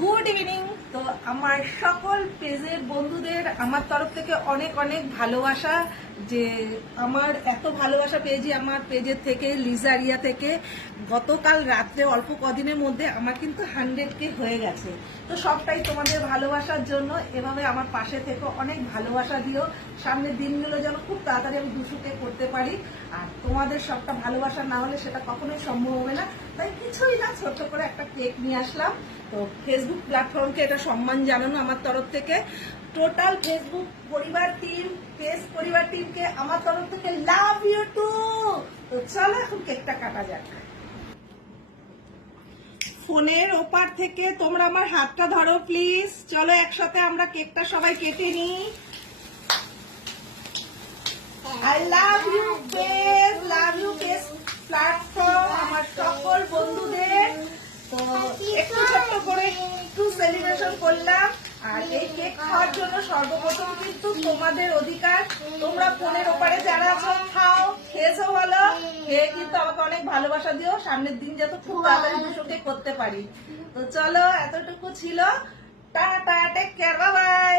Good evening. তো আমার সকল পেজের বন্ধুদের আমার তরফ থেকে অনেক অনেক ভালোবাসা। যে আমার এত ভালোবাসা পেয়েছি আমার পেজের থেকে, লিজারিয়া থেকে। গতকাল রাত্রে অল্প কদিনের মধ্যে আমার কিন্তু 100K হয়ে গেছে। তো সবটাই তোমাদের ভালোবাসার জন্য। এভাবে আমার পাশে থেকে অনেক ভালোবাসা দিও। সামনের দিনগুলো যেন খুব তাড়াতাড়ি আমি 200K করতে পারি। আর তোমাদের সবটা ভালোবাসা না হলে সেটা কখনোই সম্ভব হবে না। তাই কিছুই না, ছোট্ট করে একটা কেক নিয়ে আসলাম। তো ফেসবুক প্ল্যাটফর্মকে এটা সম্মান জানানো আমার তরফ থেকে। টোটাল ফেসবুক পরিবার টিম, পেজ পরিবার টিমকে আমার তরফ থেকে লাভ ইউ টু। তো চলো এখন কেকটা কাটা যাক। ফোনের ওপার থেকে তোমরা আমার হাতটা ধরো প্লিজ। চলো একসাথে আমরা কেকটা সবাই কেটে নিই। I love you page, love you page platform, আমার সকল বন্ধুদের। তো একটু ছোট্ট করে একটু সেলিব্রেশন করলাম। আর এই কেক খাওয়ার জন্য সর্বপ্রথম কিন্তু তোমাদের অধিকার। তোমরা ফোনের ওপারে যারা আছো খাও, খেয়েছো বলো, খেয়ে কিন্তু আমাকে অনেক ভালোবাসা দিও। সামনের দিন যাতে খুব তাড়াতাড়ি 200K করতে পারি। তো চলো, এতটুকু ছিল। Tata, take care, bye by.